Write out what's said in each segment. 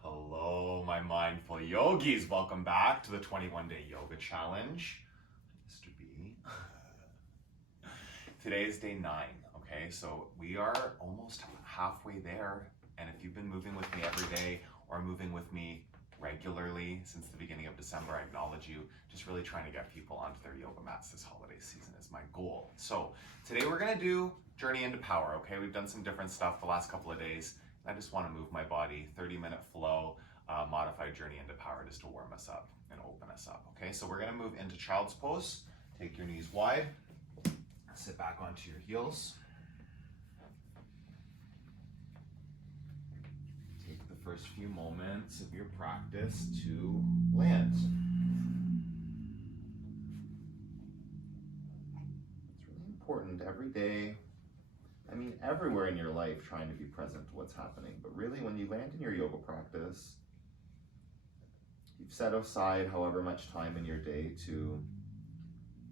Hello, my mindful yogis. Welcome back to the 21-day yoga challenge. Mr. B. Today is day 9, okay? So we are almost halfway there. And if you've been moving with me every day or moving with me regularly since the beginning of December, I acknowledge you. Just really trying to get people onto their yoga mats this holiday season is my goal. So today we're gonna do Journey into Power, okay? We've done some different stuff the last couple of days. I just wanna move my body, 30-minute flow, modified Journey into Power just to warm us up and open us up, okay? So we're gonna move into Child's Pose. Take your knees wide, sit back onto your heels. First few moments of your practice to land. It's really important every day, I mean everywhere in your life, trying to be present to what's happening. But really when you land in your yoga practice, you've set aside however much time in your day to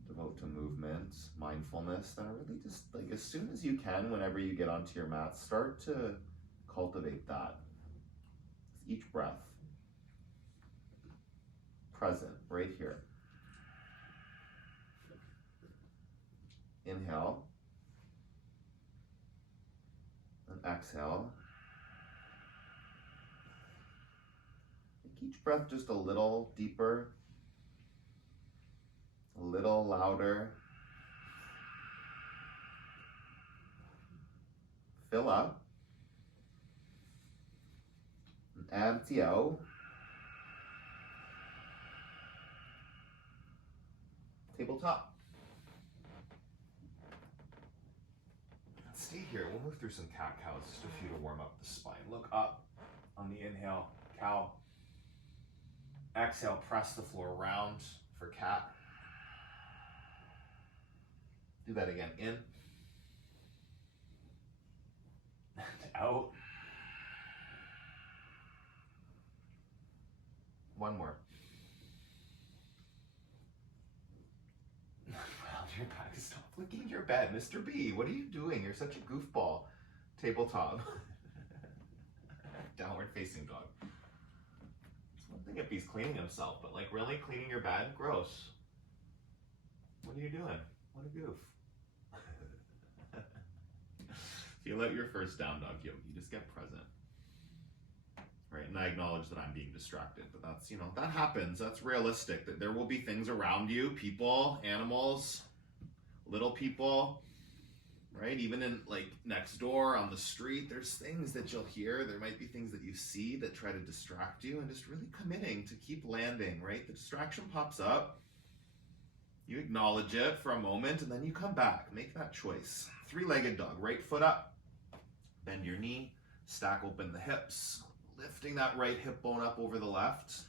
devote to movement, mindfulness, then really just like as soon as you can, whenever you get onto your mat, start to cultivate that. Each breath, present, right here. Inhale, and exhale. Make each breath just a little deeper, a little louder. Fill up. Empty out. Tabletop. Stay here. We'll move through some cat-cows, just a few to warm up the spine. Look up on the inhale, cow. Exhale, press the floor round for cat. Do that again. In. And out. One more. Round your back. Stop flicking your bed. Mr. B, what are you doing? You're such a goofball. Tabletop. Downward facing dog. It's one thing if he's cleaning himself, but like really cleaning your bed? Gross. What are you doing? What a goof. Feel out your first down dog yogi. Just get present. Right, and I acknowledge that I'm being distracted, but that's, that happens. That's realistic, that there will be things around you, people, animals, little people, right? Even in like next door on the street, there's things that you'll hear. There might be things that you see that try to distract you, and just really committing to keep landing, right? The distraction pops up, you acknowledge it for a moment, and then you come back, make that choice. 3-legged dog, right foot up, bend your knee, stack open the hips, lifting that right hip bone up over the left.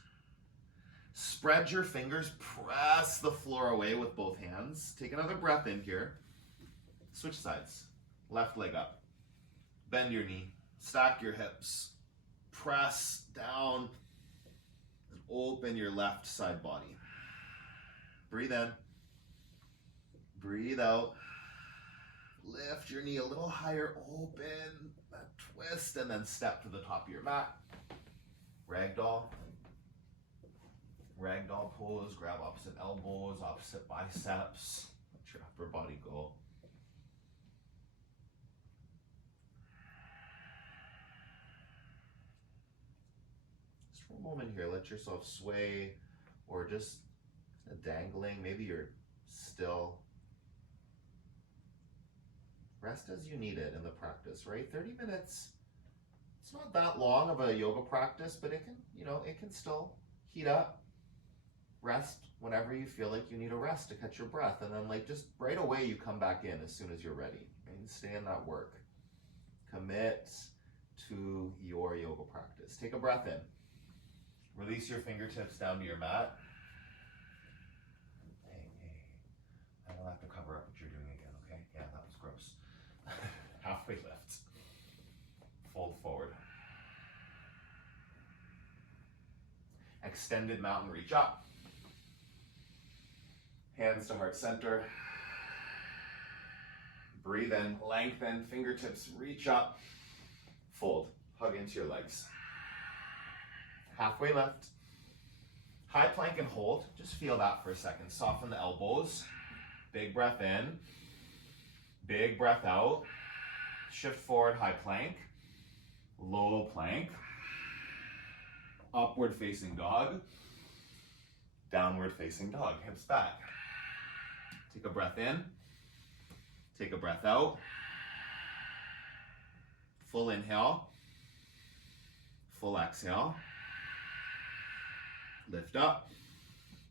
Spread your fingers, press the floor away with both hands. Take another breath in here. Switch sides. Left leg up. Bend your knee, stack your hips, press down, and open your left side body. Breathe in, breathe out. Lift your knee a little higher, open that twist, and then step to the top of your mat. Ragdoll. Ragdoll pose, grab opposite elbows, opposite biceps. Let your upper body go. Just for a moment here, let yourself sway or just dangling. Maybe you're still. Rest as you need it in the practice, right? 30 minutes, it's not that long of a yoga practice, but it can, it can still heat up. Rest whenever you feel like you need a rest to catch your breath. And then just right away you come back in as soon as you're ready. And stay in that work. Commit to your yoga practice. Take a breath in. Release your fingertips down to your mat. Hey, I don't have to cover up what you're doing again, okay? Yeah, that was gross. Halfway lift. Fold forward. Extended mountain reach up. Hands to heart center. Breathe in, lengthen, fingertips reach up, fold, hug into your legs. Halfway lift. High plank and hold. Just feel that for a second. Soften the elbows. Big breath in. Big breath out. Shift forward, high plank. Low plank. Upward facing dog. Downward facing dog. Hips back. Take a breath in. Take a breath out. Full inhale. Full exhale. Lift up.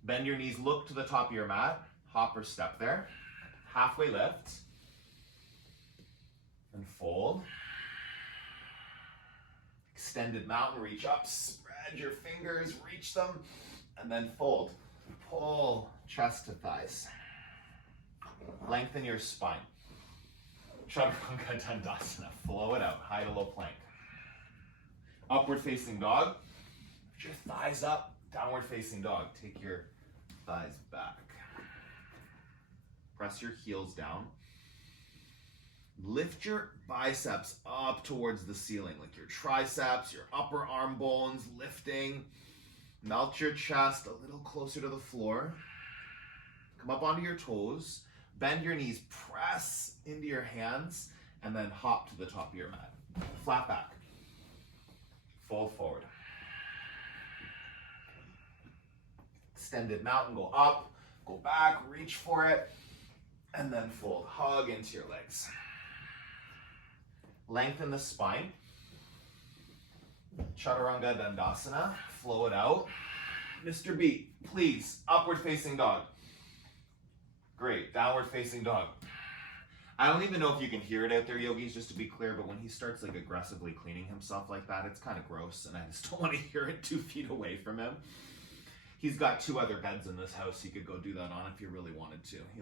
Bend your knees, look to the top of your mat. Hop or step there. Halfway lift. And fold. Extended mountain, reach up, spread your fingers, reach them, and then fold. Pull chest to thighs. Lengthen your spine. Chaturanga Dandasana. Flow it out, high to low plank. Upward facing dog. Lift your thighs up. Downward facing dog. Take your thighs back. Press your heels down. Lift your biceps up towards the ceiling, like your triceps, your upper arm bones lifting. Melt your chest a little closer to the floor. Come up onto your toes. Bend your knees, press into your hands, and then hop to the top of your mat. Flat back. Fold forward. Extended mountain, go up, go back, reach for it, and then fold. Hug into your legs. Lengthen the spine. Chaturanga Dandasana. Flow it out. Mr. B, please, upward facing dog. Great, downward facing dog. I don't even know if you can hear it out there, yogis, just to be clear, but when he starts like aggressively cleaning himself like that, it's kind of gross, and I just don't want to hear it 2 feet away from him. He's got 2 other beds in this house he could go do that on if he really wanted to. He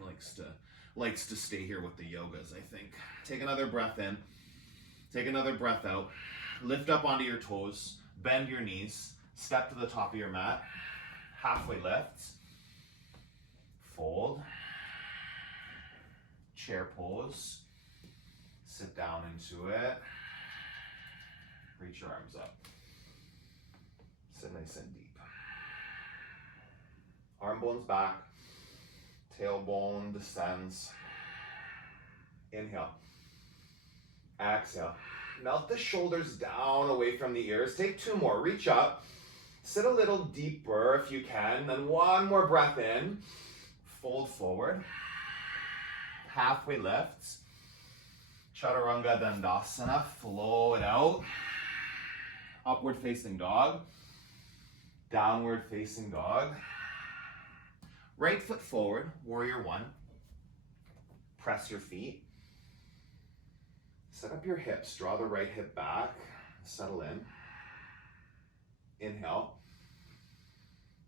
likes to stay here with the yogas, I think. Take another breath in. Take another breath out. Lift up onto your toes. Bend your knees. Step to the top of your mat. Halfway lift. Fold. Chair pose. Sit down into it. Reach your arms up. Sit nice and deep. Arm bones back. Tailbone descends. Inhale. Exhale. Melt the shoulders down away from the ears. Take 2 more. Reach up. Sit a little deeper if you can. Then 1 more breath in. Fold forward. Halfway lifts. Chaturanga Dandasana. Flow it out. Upward facing dog. Downward facing dog. Right foot forward. Warrior 1. Press your feet. Set up your hips. Draw the right hip back. Settle in. Inhale.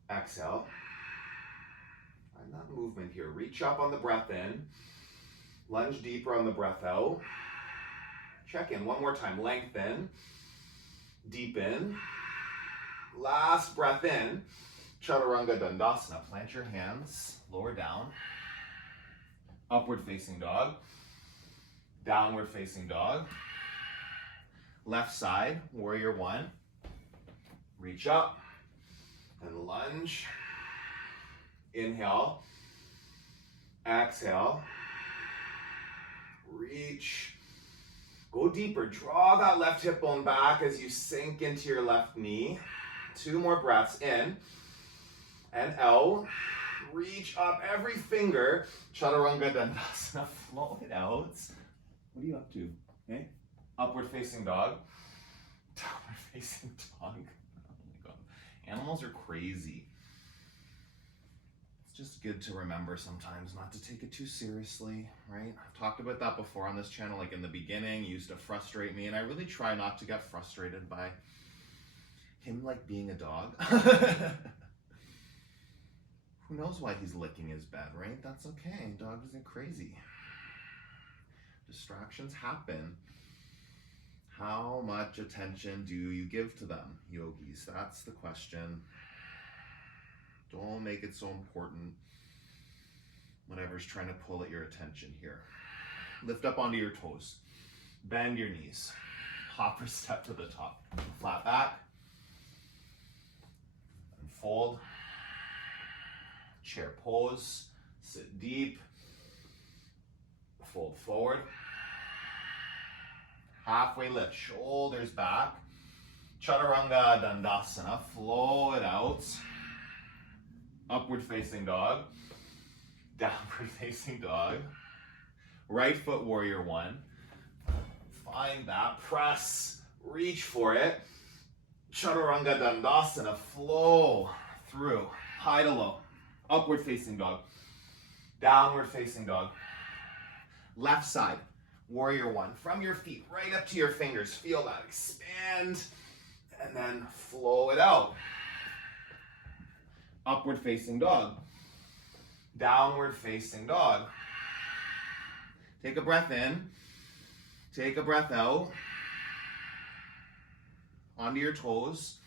Exhale. Find that movement here. Reach up on the breath in. Lunge deeper on the breath out. Check in 1 more time. Lengthen. Deepen. Last breath in. Chaturanga Dandasana. Plant your hands. Lower down. Upward facing dog. Downward facing dog. Left side. Warrior 1. Reach up. And lunge. Inhale. Exhale. Reach. Go deeper. Draw that left hip bone back as you sink into your left knee. 2 more breaths in and out. Reach up every finger. Chaturanga Dandasana. Flow it out. What are you up to? Okay. Upward facing dog. Downward facing dog. Oh my God. Animals are crazy. It's just good to remember sometimes not to take it too seriously, right? I've talked about that before on this channel, like in the beginning, it used to frustrate me, and I really try not to get frustrated by him like being a dog. Who knows why he's licking his bed, right? That's okay. Dogs isn't crazy. Distractions happen. How much attention do you give to them, yogis? That's the question. Don't make it so important. Whatever's trying to pull at your attention here. Lift up onto your toes. Bend your knees. Hop or step to the top. Flat back. And fold. Chair pose. Sit deep. Fold forward. Halfway lift. Shoulders back. Chaturanga Dandasana. Flow it out. Upward facing dog. Downward facing dog. Right foot warrior one. Find that. Press. Reach for it. Chaturanga Dandasana. Flow through. High to low. Upward facing dog. Downward facing dog. Left side. Warrior one. From your feet right up to your fingers. Feel that. Expand. And then flow it out. Upward facing dog. Downward facing dog. Take a breath in. Take a breath out. Onto your toes.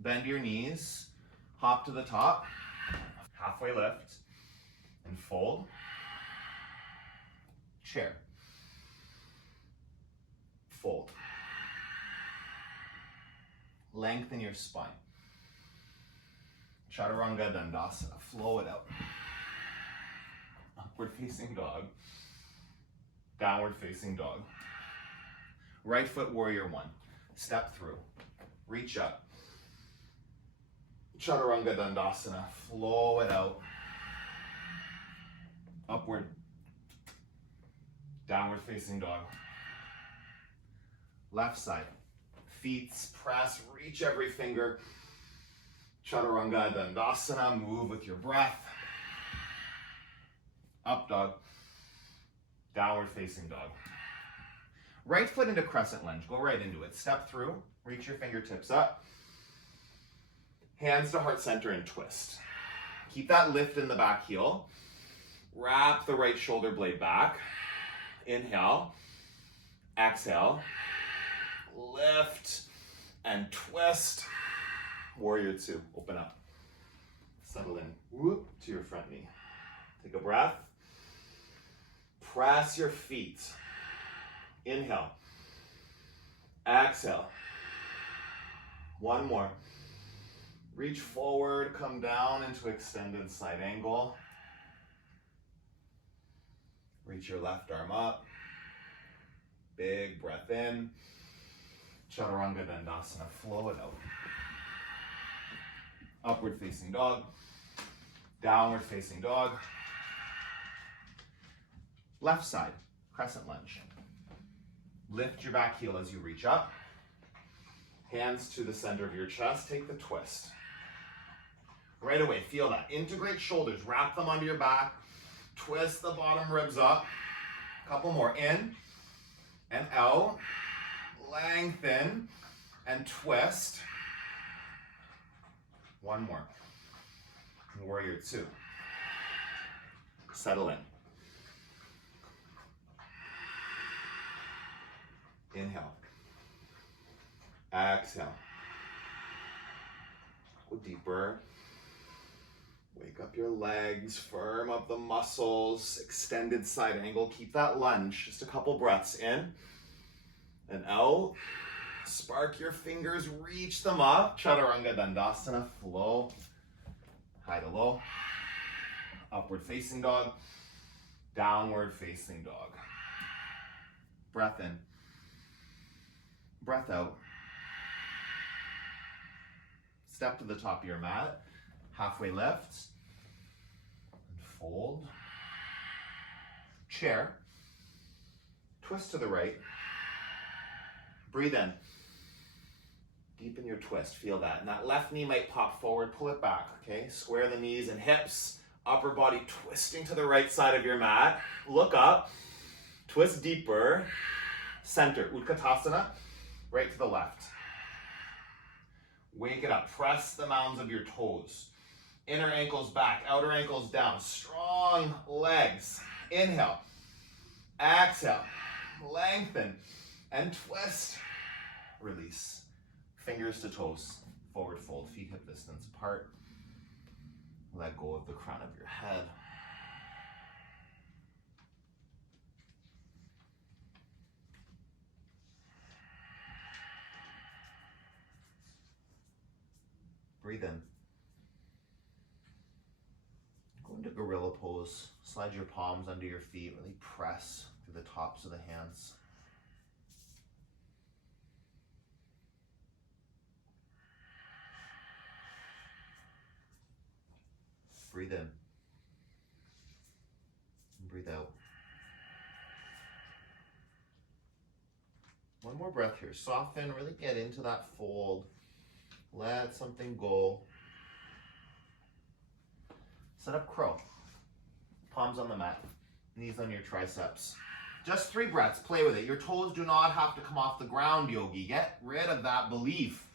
Bend your knees. Hop to the top. Halfway lift. And fold. Chair. Fold. Lengthen your spine. Chaturanga Dandasana. Flow it out. Upward facing dog. Downward facing dog. Right foot warrior one. Step through. Reach up. Chaturanga Dandasana. Flow it out. Upward. Downward facing dog. Left side. Feet press. Reach every finger. Chaturanga Dandasana. Move with your breath. Up dog. Downward facing dog. Right foot into crescent lunge. Go right into it. Step through. Reach your fingertips up. Hands to heart center and twist. Keep that lift in the back heel. Wrap the right shoulder blade back. Inhale. Exhale. Lift and twist. Warrior two. Open up. Settle in. Whoop to your front knee. Take a breath. Press your feet. Inhale. Exhale. One more. Reach forward, come down into extended side angle. Reach your left arm up. Big breath in. Chaturanga Dandasana. Flow it out. Upward facing dog. Downward facing dog. Left side, crescent lunge. Lift your back heel as you reach up. Hands to the center of your chest. Take the twist. Right away, feel that. Integrate shoulders. Wrap them onto your back. Twist the bottom ribs up. Couple more. In and out. Lengthen and twist. One more. Warrior two. Settle in. Inhale. Exhale. Go deeper. Wake up your legs, firm up the muscles, extended side angle. Keep that lunge. Just a couple breaths in and out. Spark your fingers, reach them up. Chaturanga Dandasana, flow. High to low. Upward facing dog. Downward facing dog. Breath in. Breath out. Step to the top of your mat. Halfway lift. And fold. Chair. Twist to the right. Breathe in. Deepen your twist. Feel that. And that left knee might pop forward. Pull it back, okay? Square the knees and hips. Upper body twisting to the right side of your mat. Look up. Twist deeper. Center. Utkatasana. Right to the left. Wake it up. Press the mounds of your toes. Inner ankles back. Outer ankles down. Strong legs. Inhale. Exhale. Lengthen. And twist. Release. Fingers to toes. Forward fold. Feet hip distance apart. Let go of the crown of your head. Breathe in. Go into gorilla pose. Slide your palms under your feet. Really press through the tops of the hands. Breathe in. And breathe out. One more breath here. Soften, really get into that fold. Let something go. Set up crow. Palms on the mat. Knees on your triceps. Just 3 breaths. Play with it. Your toes do not have to come off the ground, yogi. Get rid of that belief.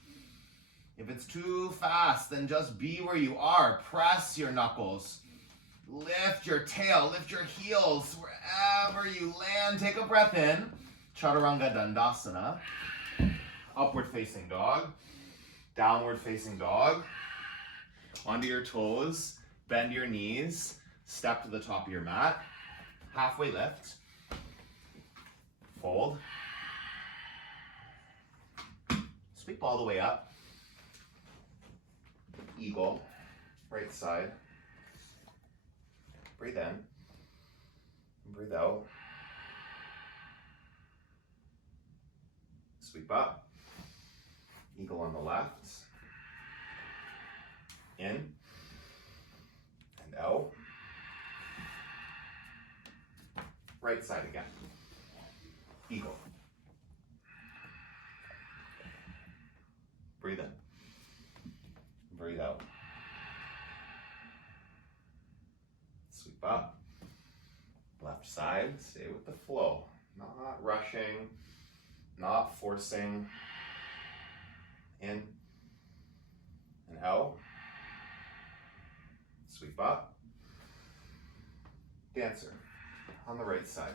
If it's too fast, then just be where you are. Press your knuckles. Lift your tail. Lift your heels. Wherever you land, take a breath in. Chaturanga Dandasana. Upward facing dog. Downward facing dog. Onto your toes. Bend your knees. Step to the top of your mat. Halfway lift. Fold. Sweep all the way up. Eagle. Right side. Breathe in. Breathe out. Sweep up. Eagle on the left. In. And out. Right side again. Eagle. Breathe in. Breathe out. Sweep up. Left side. Stay with the flow. Not rushing. Not forcing. In. And out. Sweep up. Dancer. On the right side.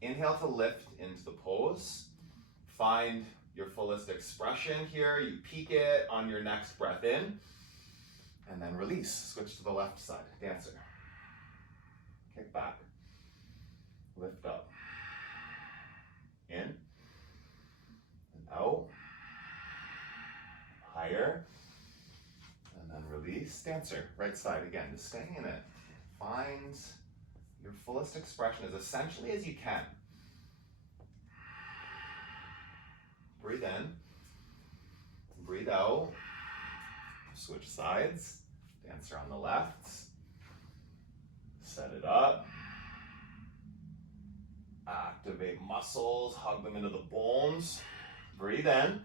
Inhale to lift into the pose. Find your fullest expression here. You peak it on your next breath in. And then release. Switch to the left side. Dancer. Kick back. Lift up. In. And out. Higher. And then release. Dancer. Right side again. Just staying in it. Find your fullest expression as essentially as you can. Breathe in. Breathe out. Switch sides. Dancer on the left. Set it up. Activate muscles. Hug them into the bones. Breathe in.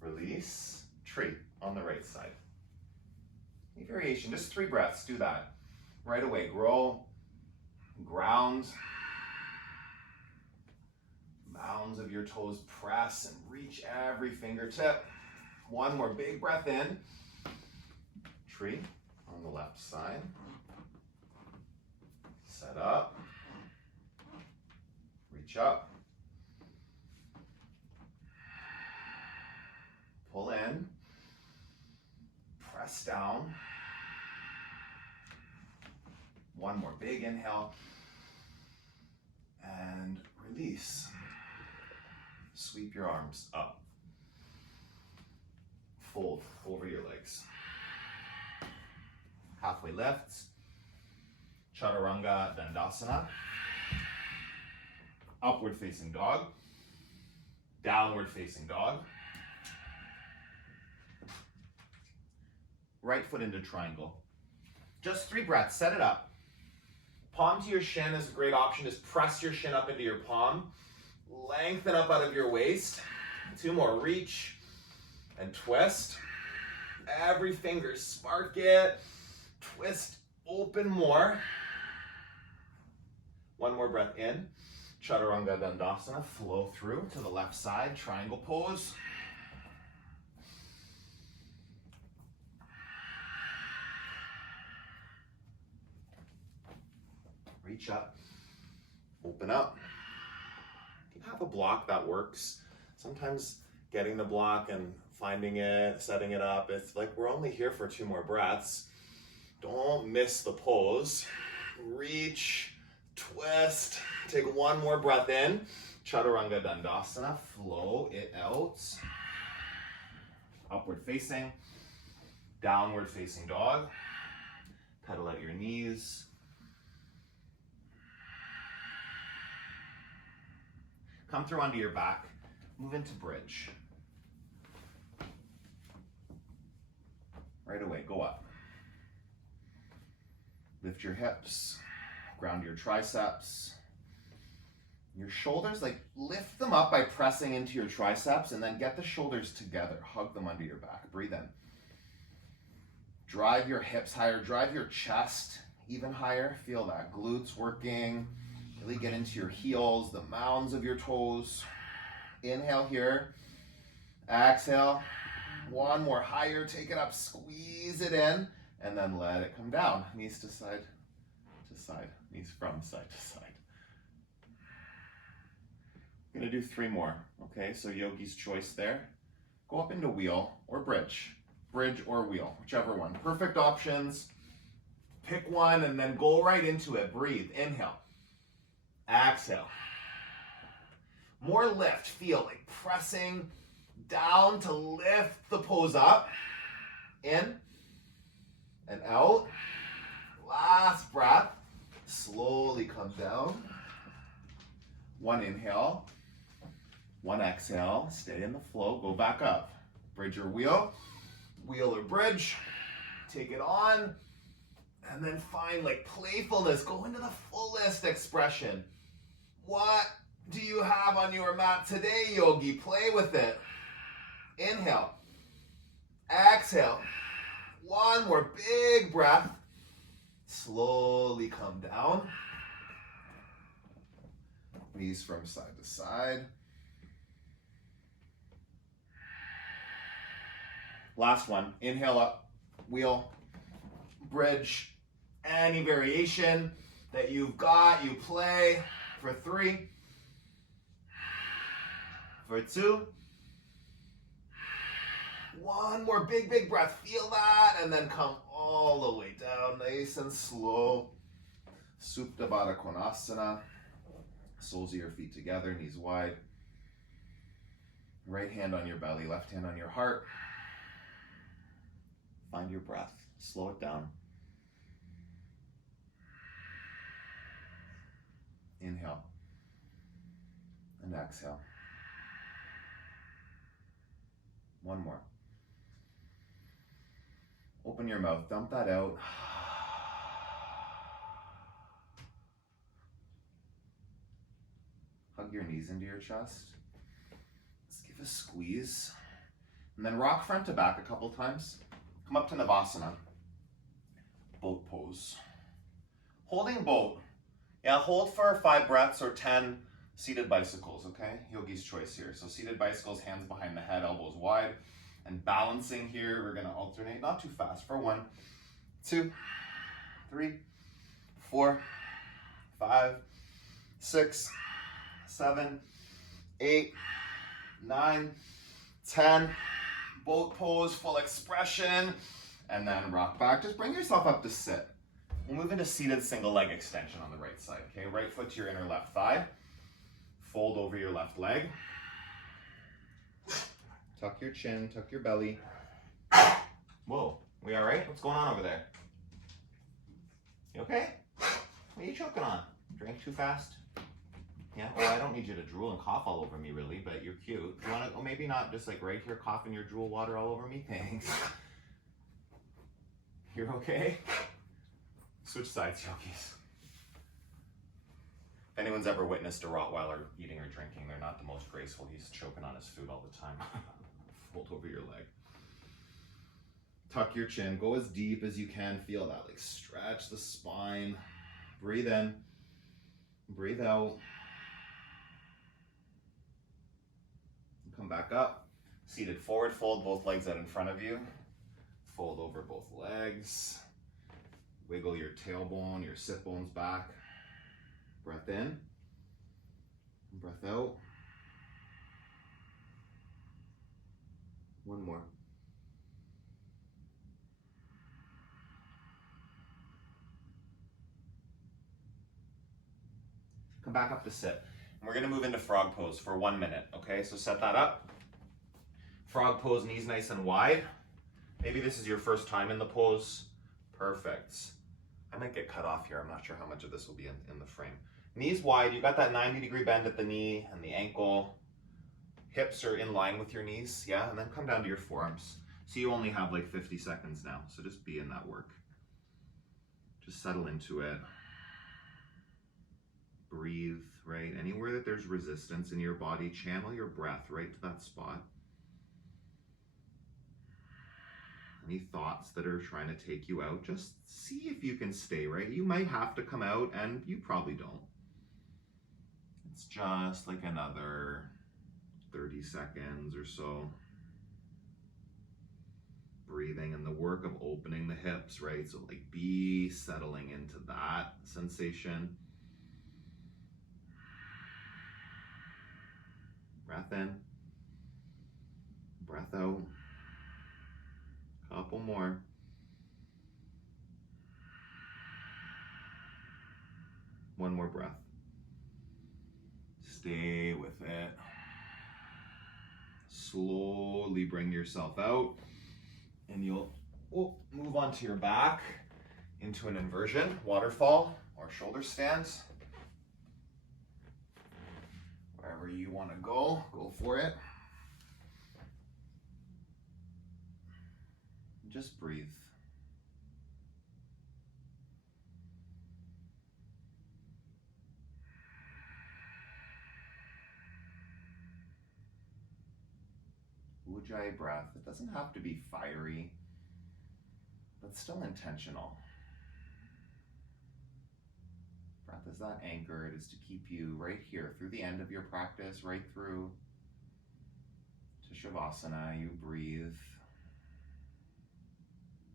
Release. Tree on the right side. Any variation, just 3 breaths. Do that. Right away. Grow. Ground. Mounds of your toes press and reach every fingertip. One more big breath in. Tree on the left side. Set up. Reach up. Pull in. Press down. One more big inhale. And release. Sweep your arms up. Fold over your legs. Halfway lift. Chaturanga Dandasana. Upward facing dog. Downward facing dog. Right foot into triangle. Just 3 breaths. Set it up. Palm to your shin is a great option. Just press your shin up into your palm. Lengthen up out of your waist. 2 more. Reach and twist. Every finger, spark it. Twist, open more. 1 more breath in. Chaturanga Dandasana. Flow through to the left side. Triangle pose. Reach up. Open up. If you have a block, that works. Sometimes getting the block and finding it, setting it up, it's like we're only here for 2 more breaths. Don't miss the pose. Reach, twist. Take 1 more breath in. Chaturanga Dandasana. Flow it out. Upward facing. Downward facing dog. Pedal out your knees. Come through onto your back. Move into bridge. Right away, go up. Lift your hips. Ground your triceps. Your shoulders, like lift them up by pressing into your triceps and then get the shoulders together. Hug them under your back. Breathe in. Drive your hips higher. Drive your chest even higher. Feel that. Glutes working. Really get into your heels, the mounds of your toes. Inhale here. Exhale. One more higher. Take it up. Squeeze it in. And then let it come down. Knees to side to side. Knees from side to side. I'm going to do 3 more. Okay, so yogi's choice there. Go up into wheel or bridge. Bridge or wheel, whichever one. Perfect options. Pick one and then go right into it. Breathe. Inhale. Exhale. More lift. Feel like pressing down to lift the pose up. In and out. Last breath. Slowly come down. 1 inhale. 1 exhale. Stay in the flow. Go back up. Bridge or wheel. Wheel or bridge. Take it on. And then find like playfulness. Go into the fullest expression. What do you have on your mat today, yogi? Play with it. Inhale. Exhale. 1 more big breath. Slowly come down. Knees from side to side. Last one. Inhale up. Wheel. Bridge. Any variation that you've got, you play. For 3. For 2. 1 more big breath. Feel that. And then come all the way down. Nice and slow. Supta Baddha Konasana. Soles of your feet together. Knees wide. Right hand on your belly. Left hand on your heart. Find your breath. Slow it down. Inhale. And exhale. 1 more. Open your mouth. Dump that out. Hug your knees into your chest. Let's give a squeeze. And then rock front to back a couple times. Come up to Navasana. Boat pose. Holding boat. Yeah, hold for 5 breaths or 10 seated bicycles, okay? Yogi's choice here. So seated bicycles, hands behind the head, elbows wide. And balancing here, we're gonna alternate, not too fast, for 1, 2, 3, 4, 5, 6, 7, 8, 9, 10. Boat pose, full expression. And then rock back. Just bring yourself up to sit. We'll move into seated single leg extension on the right side, okay? Right foot to your inner left thigh. Fold over your left leg. Tuck your chin, tuck your belly. Whoa, we all right? What's going on over there? You okay? What are you choking on? Drank too fast? Yeah, well, I don't need you to drool and cough all over me, really, but you're cute. You want to, oh, maybe not just like right here coughing your drool water all over me? Thanks. You're okay? Switch sides, yogis. If anyone's ever witnessed a Rottweiler eating or drinking, they're not the most graceful. He's choking on his food all the time. Fold over your leg. Tuck your chin. Go as deep as you can. Feel that. Like stretch the spine. Breathe in. Breathe out. Come back up. Seated forward fold. Both legs out in front of you. Fold over both legs. Wiggle your tailbone, your sit bones back. Breath in. Breath out. 1 more. Come back up to sit. And we're going to move into frog pose for 1 minute, okay? So set that up. Frog pose, knees nice and wide. Maybe this is your first time in the pose. Perfect. I might get cut off here. I'm not sure how much of this will be in the frame. Knees wide. You got that 90-degree bend at the knee and the ankle. Hips are in line with your knees. Yeah, and then come down to your forearms. So you only have like 50 seconds now. So just be in that work. Just settle into it. Breathe, right? Anywhere that there's resistance in your body, channel your breath right to that spot. Any thoughts that are trying to take you out, just see if you can stay, right? You might have to come out and you probably don't. It's just like another 30 seconds or so. Breathing and the work of opening the hips, right? So like be settling into that sensation. Breath in, breath out. Couple more. One more breath. Stay with it. Slowly bring yourself out, and you'll move onto your back into an inversion, waterfall, or shoulder stand. Wherever you want to go for it. Just breathe. Ujjayi breath. It doesn't have to be fiery, but still intentional. Breath is that anchor. It is to keep you right here through the end of your practice, right through to Shavasana. You breathe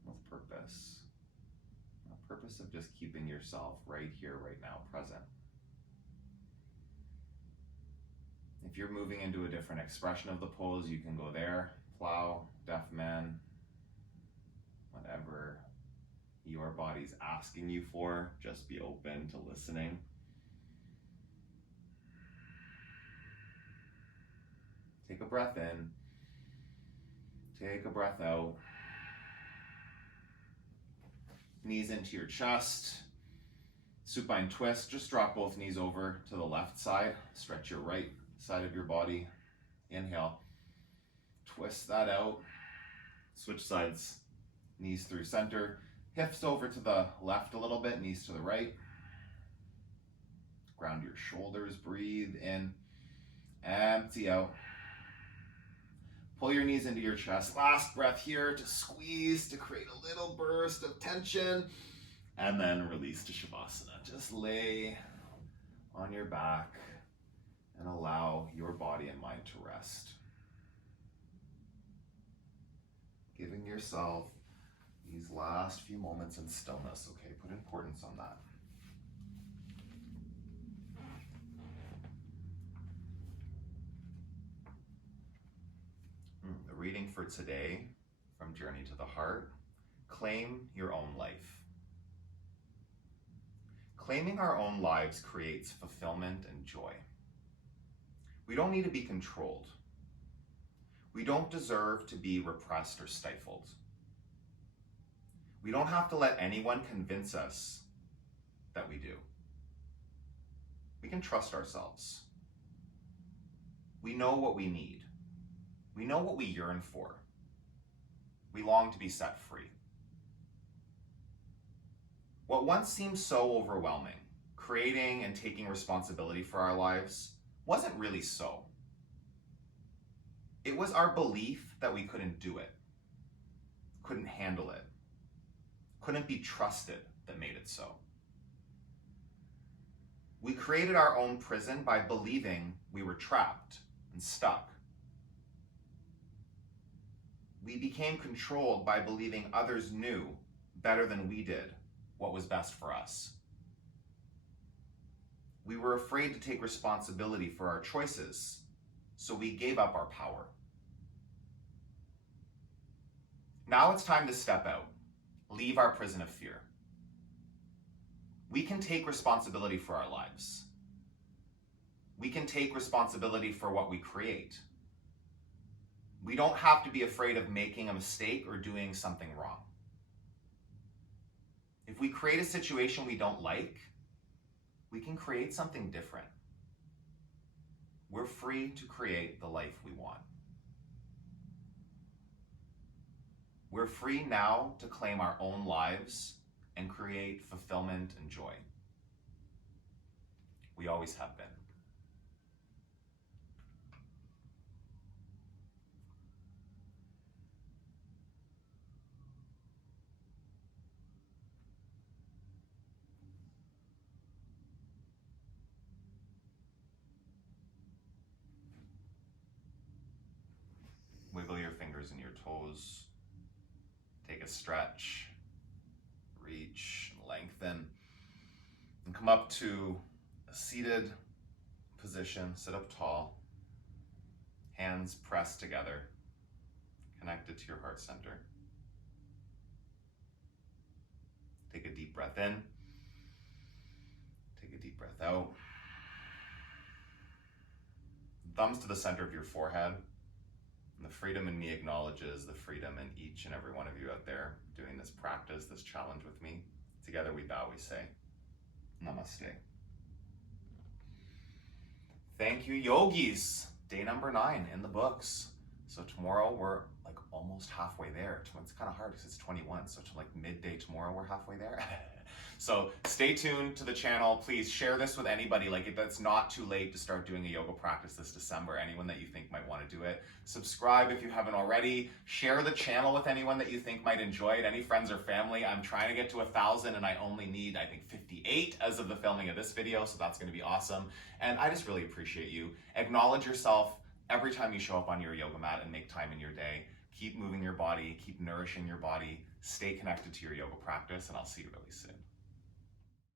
with purpose. A purpose of just keeping yourself right here, right now, present. If you're moving into a different expression of the pose, you can go there, plow, deaf man, whatever your body's asking you for, just be open to listening. Take a breath in, take a breath out. Knees into your chest. Supine twist, just drop both knees over to the left side. Stretch your right side of your body. Inhale. Twist that out. Switch sides. Knees through center. Hips over to the left a little bit, knees to the right. Ground your shoulders, breathe in. Empty out. Pull your knees into your chest. Last breath here to squeeze, to create a little burst of tension. And then release to Shavasana. Just lay on your back and allow your body and mind to rest. Giving yourself these last few moments in stillness, okay? Put importance on that. The reading for today from Journey to the Heart, claim your own life. Claiming our own lives creates fulfillment and joy. We don't need to be controlled. We don't deserve to be repressed or stifled. We don't have to let anyone convince us that we do. We can trust ourselves. We know what we need. We know what we yearn for. We long to be set free. What once seemed so overwhelming, creating and taking responsibility for our lives, wasn't really so. It was our belief that we couldn't do it, couldn't handle it, couldn't be trusted that made it so. We created our own prison by believing we were trapped and stuck. We became controlled by believing others knew better than we did what was best for us. We were afraid to take responsibility for our choices, so we gave up our power. Now it's time to step out, leave our prison of fear. We can take responsibility for our lives. We can take responsibility for what we create. We don't have to be afraid of making a mistake or doing something wrong. If we create a situation we don't like, we can create something different. We're free to create the life we want. We're free now to claim our own lives and create fulfillment and joy. We always have been. Wiggle your fingers and your toes. Take a stretch. Reach and lengthen. And come up to a seated position. Sit up tall. Hands pressed together. Connected to your heart center. Take a deep breath in. Take a deep breath out. Thumbs to the center of your forehead. And the freedom in me acknowledges the freedom in each and every one of you out there doing this practice, this challenge with me. Together we bow, we say, Namaste. Thank you, yogis. Day number 9 in the books. So tomorrow we're like almost halfway there. It's kind of hard because it's 21. So to like midday tomorrow, we're halfway there. So stay tuned to the channel. Please share this with anybody. Like, if it's not too late to start doing a yoga practice this December, anyone that you think might want to do it. Subscribe if you haven't already. Share the channel with anyone that you think might enjoy it. Any friends or family. I'm trying to get to 1,000 and I only need, I think, 58 as of the filming of this video. So that's going to be awesome. And I just really appreciate you. Acknowledge yourself every time you show up on your yoga mat and make time in your day. Keep moving your body. Keep nourishing your body. Stay connected to your yoga practice. And I'll see you really soon.